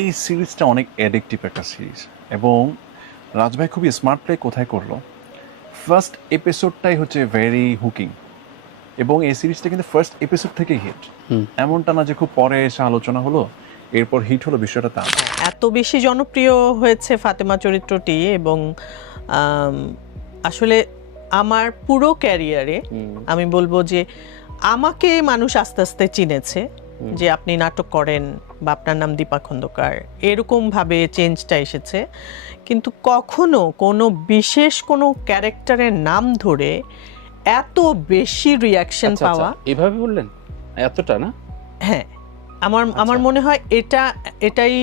এই সিরিজটা অনেক অ্যাডিকটিভ একটা সিরিজ এবং রাজ ভাই খুবই স্মার্ট প্লে কোথায় করলো, ফার্স্ট এপিসোডটাই হচ্ছে ভেরি হুকিং এবং এই সিরিজটা কিন্তু ফার্স্ট এপিসোড থেকেই হিট। এমনটা না যে খুব পরে এসে আলোচনা হলো এরপর হিট হলো, বিষয়টা তা না। এত বেশি জনপ্রিয় হয়েছে ফাতেমা চরিত্রটি এবং আসলে আমার পুরো ক্যারিয়ারে আমি বলবো যে আমাকে মানুষ আস্তে আস্তে চিনেছে যে আপনি নাটক করেন বা আপনার নাম দীপা খন্দকার, এরকম ভাবে চেঞ্জটা এসেছে। কিন্তু কখনো কোনো বিশেষ কোনো ক্যারেক্টারের নাম ধরে এত বেশি রিয়াকশন পাওয়া, এভাবে বললেন এতটা না? হ্যাঁ, আমার মনে হয় এটাই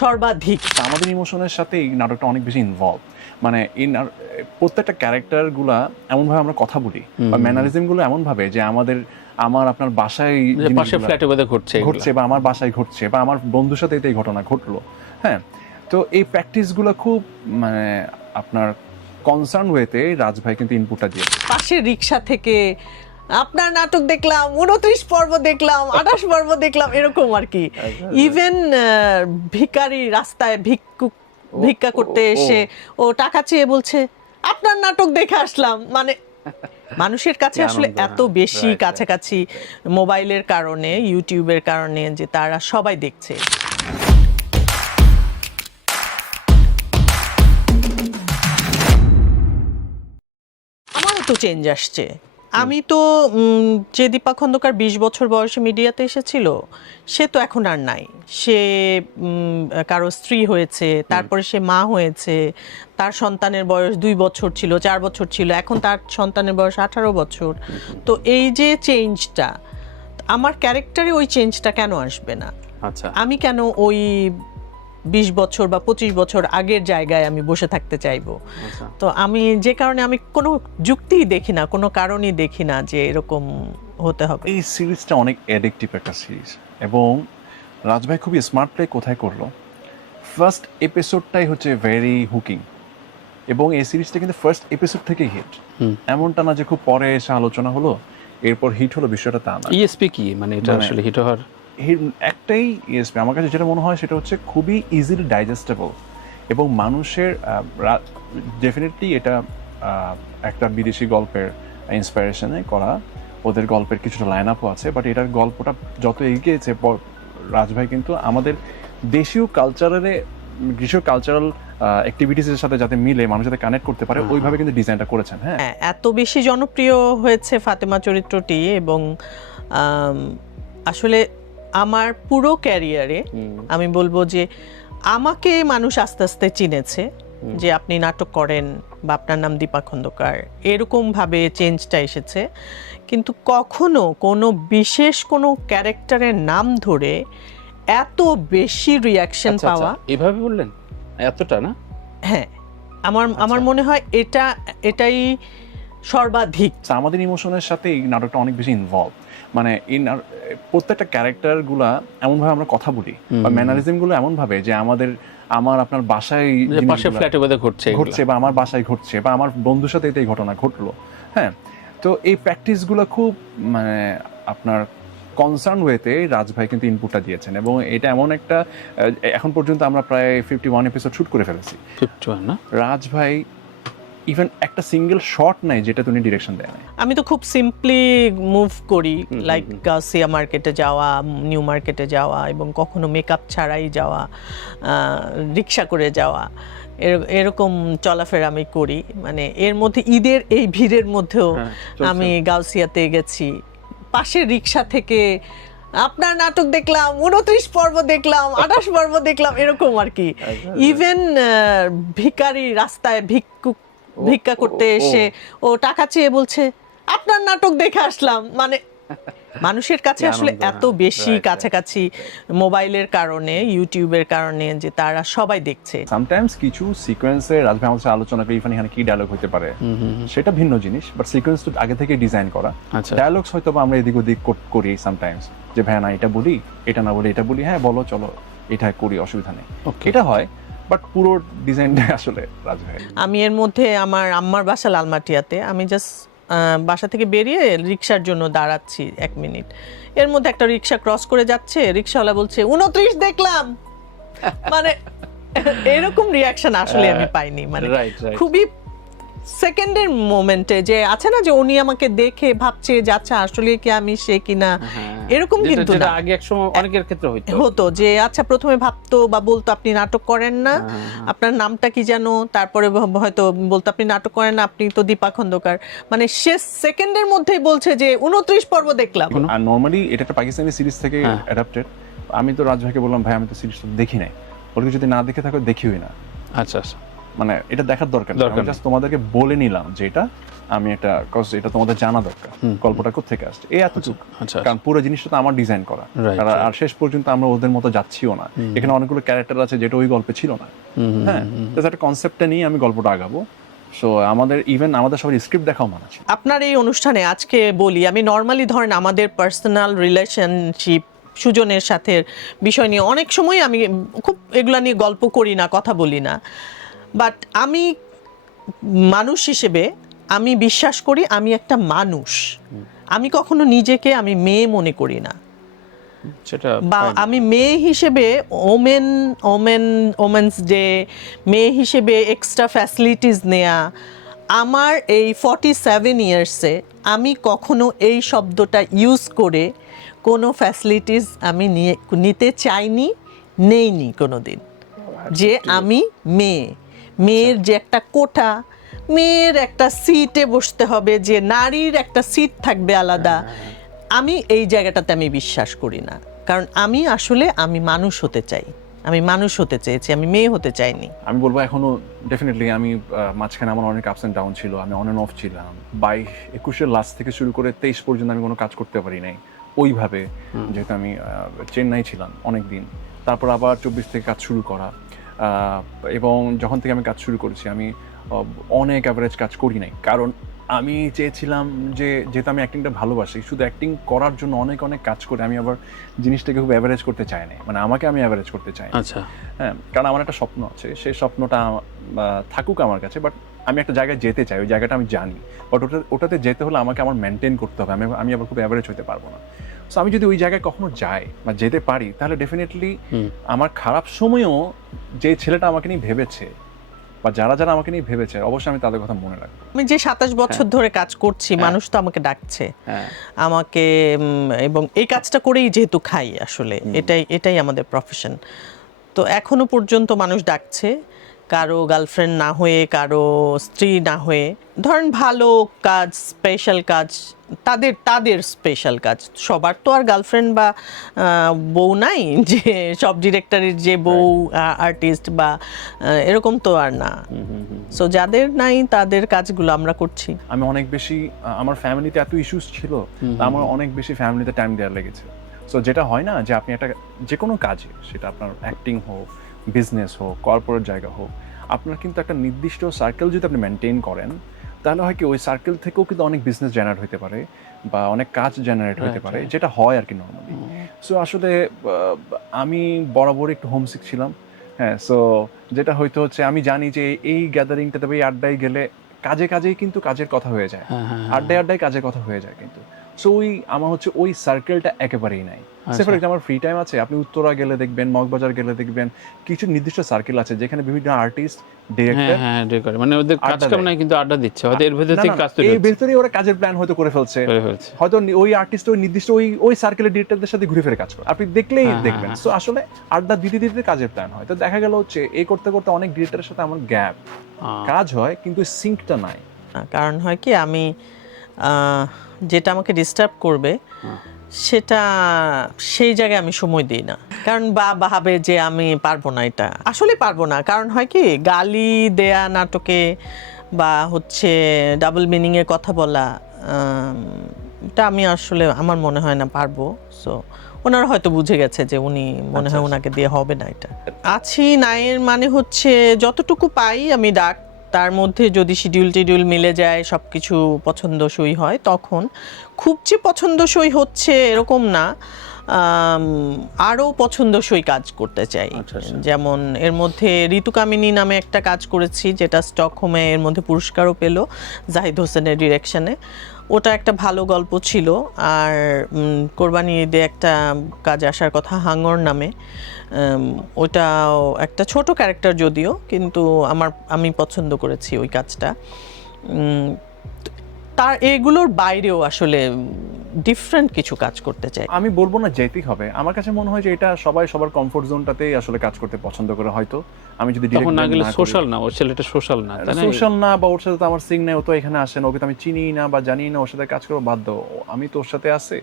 সর্বাধিক। আমাদের ইমোশনের সাথে এই নাটকটা অনেক বেশি ইনভলভ, মানে প্রত্যেকটা ক্যারেক্টারগুলা এমনভাবে আমরা কথা বলি বা ম্যানারিজমগুলো এমনভাবে যে আমার আপনার বাসায় পাশে ফ্ল্যাটে বোধ ঘটছে বা আমার বাসায় ঘটছে বা আমার বন্ধুর সাথে এই ঘটনা ঘটলো। হ্যাঁ, তো এই প্র্যাকটিসগুলো খুব মানে আপনার কনসার্ন ওয়েতে রাজ ভাই কিন্তু ইনপুটটা দিয়ে পাশের রিক্সা থেকে আপনার নাটক দেখলাম, 29 পর্ব দেখলাম, 28 পর্ব দেখলাম, এরকম আর কি। ইভেন ভিখারি রাস্তায় ভিক্ষা করতে এসে ও টাকা চেয়ে বলছে আপনার নাটক দেখে আসলাম। মানে মানুষের কাছে আসলে এত বেশি কাছাকাছি মোবাইলের কারণে, ইউটিউবের কারণে যে তারা সবাই দেখছে। আমারও তো চেঞ্জ আসছে। আমি তো যে দীপা খন্দকার 20 বছর বয়সে মিডিয়াতে এসেছিল সে তো এখন আর নাই। সে কারো স্ত্রী হয়েছে, তারপরে সে মা হয়েছে, তার সন্তানের বয়স 2 বছর ছিল, 4 বছর ছিল, এখন তার সন্তানের বয়স 18 বছর। তো এই যে চেঞ্জটা, আমার ক্যারেক্টারে ওই চেঞ্জটা কেন আসবে না? আচ্ছা, আমি কেন ওই 20 বছর বা 25 বছর আগের জায়গায় আমি বসে থাকতে চাইবো? তো আমি যে কারণে আমি কোনো যুক্তিই দেখি না, কোনো কারণই দেখি না যে এরকম হতে হবে। এই সিরিজটা অনেক অ্যাডিকটিভ একটা সিরিজ এবং রাজ ভাই খুবই স্মার্ট প্লে কোথায় করলো, ফার্স্ট এপিসোডটাই হচ্ছে ভেরি হুকিং এবং এই সিরিজটা কিন্তু ফার্স্ট এপিসোড থেকেই হিট। এমনটা না যে খুব পরে এসে আলোচনা হলো এরপর হিট হলো, বিষয়টা তা না। ইএসপি কি মানে এটা আসলে হিট হওয়ার একটাই ইএসপি আমার কাছে যেটা মনে হয় সেটা হচ্ছে খুবই ইজিলি ডাইজেস্টেবল এবং মানুষের ডেফিনেটলি এটা একটা বিদেশি গল্পের ইন্সপিরেশনে করা, ওদের গল্পের কিছুটা লাইন আপও আছে, বাট এটার গল্পটা যত এগিয়েছে রাজভাই কিন্তু আমাদের দেশীয় কালচারাল অ্যাক্টিভিটিসের সাথে যাতে মিলে মানুষ যাতে কানেক্ট করতে পারে ওইভাবে কিন্তু ডিজাইনটা করেছেন। হ্যাঁ, এত বেশি জনপ্রিয় হয়েছে ফাতেমা চরিত্রটি এবং আসলে আমার পুরো ক্যারিয়ারে আমি বলবো যে আমাকে মানুষ আস্তে আস্তে চিনেছে যে আপনি নাটক করেন বা আপনার নাম দীপা খন্দকার, এরকম ভাবে চেঞ্জটা এসেছে। কিন্তু কখনো কোনো বিশেষ কোনো ক্যারেক্টারের নাম ধরে এত বেশি রিয়াকশন পাওয়া, এভাবে বললেন এতটা না? হ্যাঁ, আমার মনে হয় এটাই সর্বাধিক। আমাদের ইমোশনের সাথে এই নাটকটা অনেক বেশি ইনভলভ, মানে প্রত্যেকটা ক্যারেক্টারগুলা এমনভাবে আমরা কথা বলি বা ম্যানারিজমগুলো এমনভাবে যে আমার আপনার বাসায় পাশে ফ্ল্যাটে বোধ ঘটছে বা আমার বাসায় ঘটছে বা আমার বন্ধুর সাথে এই ঘটনা ঘটলো। হ্যাঁ, তো এই প্র্যাকটিসগুলো খুব মানে আপনার কনসার্ন ওয়েতে রাজ ভাই কিন্তু ইনপুটটা দিয়েছেন এবং এটা এমন একটা এখন পর্যন্ত আমরা প্রায় 51 এপিসোড শুট করে ফেলেছি। 51 না? রাজ ভাই ইভেন একটা সিঙ্গেল শট নাই যেটা তুমি ডিরেকশন দেয় না। আমি তো খুব সিম্পলি মুভ করি, লাইক গাউসিয়া মার্কেটে যাওয়া, নিউ মার্কেটে যাওয়া এবং কখনো মেকআপ ছাড়াই যাওয়া, রিক্সা করে যাওয়া, এরকম চলাফেরা আমি করি। মানে এর মধ্যে ঈদের এই ভিড়ের মধ্যেও আমি গাউসিয়াতে গেছি, পাশের রিক্সা থেকে আপনার নাটক দেখলাম, 29 পর্ব দেখলাম, 28 পর্ব দেখলাম, এরকম আর কি। ইভেন ভিখারি রাস্তায় ভিক্ষা করতে এসে ও টাকা চেয়ে বলছে আপনার নাটক দেখে আসলাম। মানে মানুষের কাছে আসলে এত বেশি কাছাকাছি মোবাইলের কারণে, ইউটিউবের কারণে যে তারা সবাই দেখছে। সামটাইমস কিছু সিকোয়েন্সে রাজভাই আমাদের সাথে আলোচনা করি এখানে কি ডায়লগ হতে পারে সেটা ভিন্ন জিনিস, বাট সিকোয়েন্স তো আগে থেকে ডিজাইন করা। ডায়লগস হয়তো আমরা এদিক ওদিক করি সামটাইমস, যে ভাই না এটা বলি, এটা না বলি এটা বলি, হ্যাঁ বলো চলো এটা করি, অসুবিধা নেই, এটা হয়। বাট পুরো ডিজাইনটা আসলে রাজভাই। আমি এর মধ্যে আমার আম্মার বাসা লালমাটিয়াতে, আমি জাস্ট বাসা থেকে বেরিয়ে রিক্সার জন্য দাঁড়াচ্ছি 1 মিনিট, এর মধ্যে একটা রিক্সা ক্রস করে যাচ্ছে, রিক্সাওয়ালা বলছে 29 দেখলাম, মানে এরকম রিয়াকশন আসলে আমি পাইনি, মানে রাইট রাইট খুবই সেকেন্ডের মোমেন্টে যে আছে না যে উনি আমাকে দেখে ভাবছে যে আচ্ছা আসলে কি আমি সে কিনা, এরকম কিন্তু না। আগে এক সময় অনেকের ক্ষেত্রে হতো যে আচ্ছা প্রথমে ভাবতো বা বলতো আপনি নাটক করেন না, আপনার নামটা কি জানো, তারপরে হয়তো বলতো আপনি নাটক করেন না, আপনি তো দীপা খন্দকার, মানে সে সেকেন্ডের মধ্যেই বলছে যে 29 পর্ব দেখলাম। আর নর্মালি এটা একটা পাকিস্তানি সিরিজ থেকে অ্যাডাপ্টেড। আমি তো রাজ ভাইকে বললাম ভাই আমি তো সিরিজটা দেখি নাই, ওকে যদি না দেখে থাকো দেখিওই না, আচ্ছা আচ্ছা মানে এটা দেখার দরকার নেই, আমি জাস্ট তোমাদেরকে বলে নিলাম যে এটা আমি এটা কজ এটা তোমাদের জানা দরকার গল্পটা কোত্থেকে আসছে এই এতটুকু, আচ্ছা কারণ পুরো জিনিসটা তো আমার ডিজাইন করা, Right, আর শেষ পর্যন্ত আমরা ওদের মতো যাচ্ছিও না, এখানে অনেকগুলো ক্যারেক্টার আছে যেটা ওই গল্পে ছিল না। হ্যাঁ, তো একটা কনসেপ্টটা নিয়ে আমি গল্পটা আগাবো। সো আমাদের ইভেন আমাদের সবার স্ক্রিপ্ট দেখাও মানা ছিল। আপনার এই অনুষ্ঠানে আজকে বলি আমি নর্মালি ধরেন আমাদের পার্সোনাল রিলেশনশিপ সুজনের সাথে বিষয় নিয়ে অনেক সময় আমি খুব এগুলা নিয়ে গল্প করি না, কথা বলি না, বাট আমি মানুষ হিসেবে আমি বিশ্বাস করি আমি একটা মানুষ, আমি কখনো নিজেকে আমি মেয়ে মনে করি না, সেটা বা আমি মেয়ে হিসেবে ওমেন্স ডে মেয়ে হিসেবে এক্সট্রা ফ্যাসিলিটিস নেয়া, আমার এই 47 ইয়ার্সে আমি কখনো এই শব্দটা ইউজ করে কোনো ফ্যাসিলিটিস আমি নিতে চাইনি, নেইনি কোনো দিন, যে আমি মেয়ের যে একটা কোটা, মেয়ের একটা সিটে বসতে হবে, যে নারীর একটা সিট থাকবে আলাদা, আমি এই জায়গাটাতে আমি বিশ্বাস করি না, কারণ আমি আসলে আমি মানুষ হতে চাই, আমি মানুষ হতে চেয়েছি, আমি মেয়ে হতে চাইনি। আমি বলবো এখনো ডেফিনেটলি আমি মাঝখানে আমার অনেক আপস অ্যান্ড ডাউন ছিল, আমি অন অ্যান্ড অফ ছিলাম। 21-এর লাস্ট থেকে শুরু করে 23 পর্যন্ত আমি কোনো কাজ করতে পারি নাই ওইভাবে, যেহেতু আমি চেন্নাই ছিলাম অনেক দিন, তারপর আবার 24 থেকে কাজ শুরু করা, এবং যখন থেকে আমি কাজ শুরু করেছি আমি অনেক অ্যাভারেজ কাজ করি নাই, কারণ আমি চেয়েছিলাম যে যেহেতু আমি অ্যাক্টিংটা ভালোবাসি, শুধু অ্যাক্টিং করার জন্য অনেক অনেক কাজ করে আমি আবার জিনিসটাকে খুব অ্যাভারেজ করতে চাই না, মানে আমাকে আমি অ্যাভারেজ করতে চাই না। আচ্ছা হ্যাঁ, কারণ আমার একটা স্বপ্ন আছে, সেই স্বপ্নটা থাকুক আমার কাছে, বাট আমি একটা জায়গায় যেতে চাই, ওই জায়গাটা আমি জানি, বাট ওটাতে যেতে হলে আমাকে আমার মেনটেন করতে হবে, আমি আবার খুব অ্যাভারেজ হতে পারবো না। সো আমি যদি ওই জায়গায় কখনো যাই বা যেতে পারি, তাহলে ডেফিনেটলি আমার খারাপ সময়েও যে ছেলেটা আমাকে নিয়ে ভেবেছে বা যারা যারা আমাকে নিয়ে ভেবেছে অবশ্যই আমি তাদের কথা মনে রাখবো। আমি যে 27 বছর ধরে কাজ করছি, মানুষ তো আমাকে ডাকছে, আমাকে এবং এই কাজটা করেই যেহেতু খাই, আসলে এটাই আমাদের প্রফেশন, তো এখনো পর্যন্ত মানুষ ডাকছে, কারো গার্লফ্রেন্ড না হয়ে, কারো স্ত্রী না হয়ে, ধরেন ভালো কাজ, স্পেশাল কাজ, তাদের স্পেশাল কাজ, সবার তো আর গার্লফ্রেন্ড বা বউ নাই, যে সব ডিরেক্টরের যে বউ আর্টিস্ট বা এরকম তো আর না। সো যাদের নাই তাদের কাজগুলো আমরা করছি। আমি অনেক বেশি আমার ফ্যামিলিতে এত ইস্যুস ছিল, আমার অনেক বেশি ফ্যামিলিতে টাইম দেওয়ার লেগেছে। সো যেটা হয় না যে আপনি একটা যে কোনো কাজে, সেটা আপনার অ্যাক্টিং হোক, বিজনেস হোক, কর্পোরেট জায়গা হোক, আপনার কিন্তু একটা নির্দিষ্ট সার্কেল যদি আপনি মেনটেন করেন, তাহলে হয় কি ওই সার্কেল থেকেও কিন্তু অনেক বিজনেস জেনারেট হতে পারে বা অনেক কাজ জেনারেট হতে পারে, যেটা হয় আর কি নর্মালি। সো আসলে আমি বরাবর একটু হোমসিক ছিলাম। হ্যাঁ, সো যেটা হয়তো হচ্ছে আমি জানি যে এই গ্যাদারিংটাতে বা এই আড্ডায় গেলে কাজেই কিন্তু কাজের কথা হয়ে যায়, আড্ডায় কাজের কথা হয়ে যায়, কিন্তু সো আমার হচ্ছে ওই সার্কেলটা একেবারেই নাই। ফর এক্সাম্পল ফ্রি টাইম আছে, আপনি উত্তরা গেলে দেখবেন, মগবাজার গেলে দেখবেন, কিছু নির্দিষ্ট সার্কেল আছে যেখানে বিভিন্ন আর্টিস্ট, ডিরেক্টর, মানে ওদের কাজ কাম নাই কিন্তু আড্ডা দিচ্ছে, হয়তো এর ভেতর থেকে কাজ তৈরি এই হচ্ছে, ভেতরেই ওরা কাজের প্ল্যান হয়তো করে ফেলছে, হয়তো ওই আর্টিস্ট ওই নির্দিষ্ট ওই সার্কেলের ডিরেক্টরদের সাথে ঘুরে ফিরে কাজ করে, আপনি দেখলেই দেখবেন। সো আসলে আড্ডা দিতে দিতে কাজের প্ল্যান হয়, তো দেখা গেল হচ্ছে এই করতে করতে অনেক ডিরেক্টরের সাথে আমার গ্যাপ, কাজ হয় কিন্তু সিঙ্কটা নাই। কারণ হয় কি আমি যেটা আমাকে ডিস্টার্ব করবে সেটা সেই জায়গায় আমি সময় দিই না, কারণ ভাবে যে আমি পারবো না, এটা আসলে পারবো না। কারণ হয় কি গালি দেয়া নাটকে বা হচ্ছে ডাবল মিনিংয়ে কথা বলা, এটা আমি আসলে আমার মনে হয় না পারবো। সো ওনারা হয়তো বুঝে গেছে যে উনি মনে হয় ওনাকে দিয়ে হবে না এটা। আছি নায়ের মানে হচ্ছে যতটুকু পাই আমি ডাক, তার মধ্যে যদি শিডিউল মিলে যায়, সব কিছু পছন্দসই হয়, তখন খুব যে পছন্দসই হচ্ছে এরকম না, আরও পছন্দসই কাজ করতে চাই। যেমন এর মধ্যে ঋতুকামিনী নামে একটা কাজ করেছি, যেটা স্টকহোমে এর মধ্যে পুরস্কারও পেল জাহিদ হোসেনের ডিরেকশনে। ওটা একটা ভালো গল্প ছিল। আর কোরবানি ঈদে একটা কাজ আসার কথা, হাঙ্গর নামে। ওটাও একটা ছোট ক্যারেক্টার যদিও, কিন্তু আমি পছন্দ করেছি ওই কাজটা। তার এগুলোর বাইরেও আসলে ডিফারেন্ট কিছু কাজ করতে চাই। আমি বলবো না যেতেই হবে, আমার কাছে মনে হয় যে এটা সবাই সবার কমফোর্ট জোনটাতেই আসলে কাজ করতে পছন্দ করে। হয়তো আমি যদি তখন না গেলে সোশ্যাল না, ওর ছেলেটা সোশ্যাল না, তাই না? সোশ্যাল না, বা ওর সাথে তো আমার সিং নেই, ও তো এখানে আসেন, ওকে তো আমি চিনি না বা জানি না, ওর সাথে কাজ করবো বাধ্য। আমি তো ওর সাথে আছি,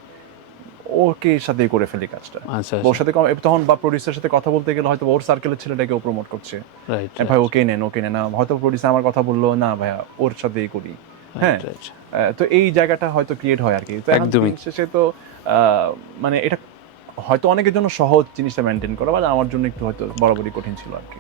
ওকে সাথেই করে ফেলি কাজটা। আচ্ছা, ওর সাথে তখন বা প্রোডিউসারের সাথে কথা বলতে গেলে হয়তো ওর সার্কেলের ছেলেটাকে ও প্রমোট করছে, রাইট, ভাই ওকে নেন ওকে নেন, হয়তো প্রোডিউসার আমার কথা বললো না ভাইয়া ওর সাথেই করি। হ্যাঁ, তো এই জায়গাটা হয়তো ক্রিয়েট হয় আর কি। তো একদমই। দিন শেষে তো মানে এটা হয়তো অনেকের জন্য সহজ জিনিসটা মেনটেন করা, বা আমার জন্য একটু হয়তো বরাবরই কঠিন ছিল আর কি।